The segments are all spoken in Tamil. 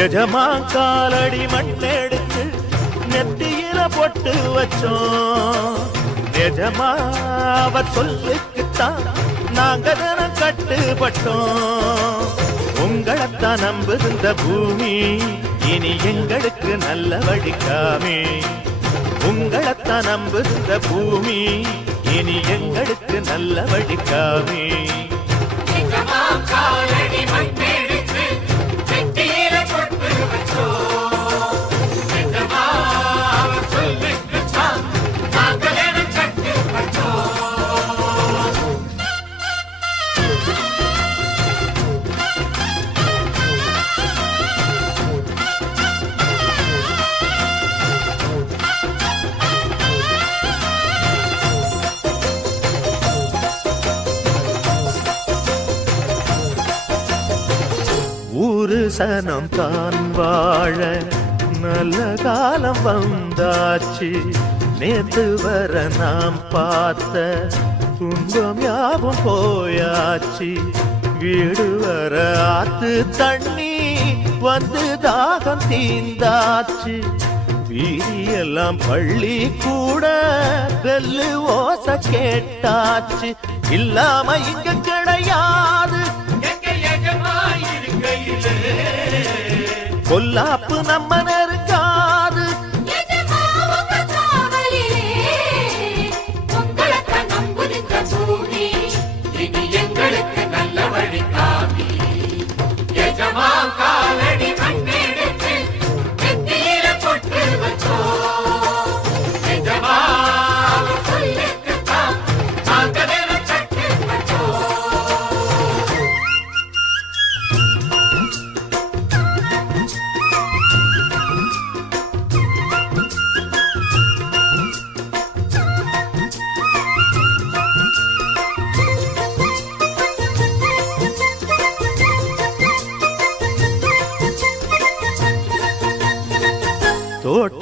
எஜமா காலடி மண்ணெடுத்து நெத்தியில பொட்டு வச்சோம். எஜமா அவர் சொல்லுக்குத்தான் நாங்க தினம் கட்டுப்பட்டோம். உங்களைத்தான் நம்புகின்ற பூமி இனி எங்களுக்கு நல்ல வழிக்காமே உங்களைத்தான் நம்புகின்ற பூமி இனி எங்களுக்கு நல்ல வழிக்காமே ஒரு சனம் தான் வாழ நல்ல காலம் வந்தாச்சு. நேத்து வர நாம் பார்த்த துன்பம் யாவும் போயாச்சு. வீடு வர ஆத்து தண்ணி வந்து தாகம் தீந்தாச்சு வீதியெல்லாம் பள்ளி கூட வெல்லு ஓச கேட்டாச்சு. இல்லாம இங்க கிடையாது. பொல்லாப்பு நம்ம நெருங்காது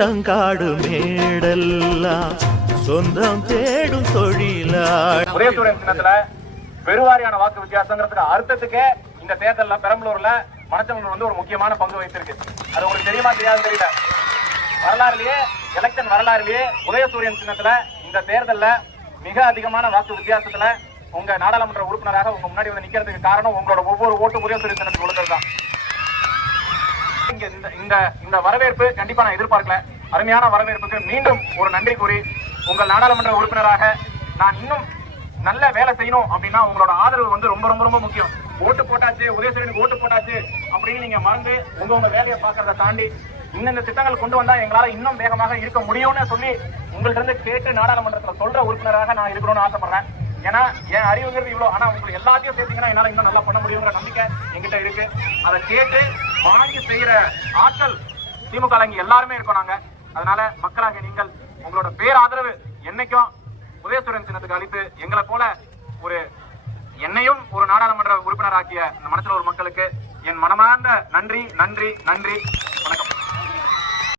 கூட்டங்காடு மேடெல்லாம் சொந்தம் தேடும் தொழிலாளி. உதயசூரியன் சின்னத்துல பெருவாரியான வாக்கு வித்தியாசங்கிறதுக்கு அர்த்தத்துக்கே இந்த தேர்தல்ல பெரம்பலூர்ல மணச்சவங்க வந்து ஒரு முக்கியமான பங்கு வகித்திருக்கு அது உங்களுக்கு தெரியுமா தெரியாது தெரியல. வரலாறுலயே எலெக்ஷன் வரலாறுலயே உதயசூரியன் சின்னத்துல இந்த தேர்தல்ல மிக அதிகமான வாக்கு வித்தியாசத்துல உங்க நாடாளுமன்ற உறுப்பினராக உங்க முன்னாடி வந்து நிக்கிறதுக்கு காரணம் உங்களோட ஒவ்வொரு ஓட்டு உதயசூரியன் சின்னத்துக்கு கொடுத்ததுதான் தான் இந்த இந்த இந்த வரவேற்பு கண்டிப்பா நான் எதிர்பார்க்கல. அருமையான வரவேற்புக்கு மீண்டும் ஒரு நன்றி கூறி உங்கள் நாடாளுமன்ற உறுப்பினராக நான் இன்னும் நல்ல வேலை செய்யணும் அப்படின்னா உங்களோட ஆதரவு வந்து ரொம்ப ரொம்ப ரொம்ப முக்கியம். ஓட்டு போட்டாச்சு உதயசூரியனுக்கு ஓட்டு போட்டாச்சு அப்படின்னு நீங்க மறந்து உங்க உங்க வேலையை பாக்குறத தாண்டி இந்தந்த திட்டங்கள் கொண்டு வந்தா எங்களால இன்னும் வேகமாக இருக்க முடியும்னு சொல்லி உங்கள்ட்ட இருந்து கேட்டு நாடாளுமன்றத்துல சொல்ற உறுப்பினராக நான் இருக்கணும்னு ஆசைப்படுறேன். ஏன்னா என் அறிவுங்கிறது இவ்வளவு. ஆனா உங்களுக்கு எல்லாத்தையும் சேர்த்தீங்கன்னா என்னால இன்னும் நல்லா பண்ண முடியுங்கிற நம்பிக்கை எங்கிட்ட இருக்கு. அதை கேட்டு வாங்கி செய்யற ஆற்றல் திமுக இங்க எல்லாருமே இருக்கோம் நாங்க. அதனால மக்களாக நீங்கள் உங்களோட பேர் ஆதரவு என்னைக்கும் உதயசூரன் சின்னத்துக்கு அளித்து எங்களை போல ஒரு என்னையும் ஒரு நாடாளுமன்ற உறுப்பினராக்கிய இந்த மனசுல ஒரு மக்களுக்கு என் மனமார்ந்த நன்றி நன்றி நன்றி. வணக்கம்.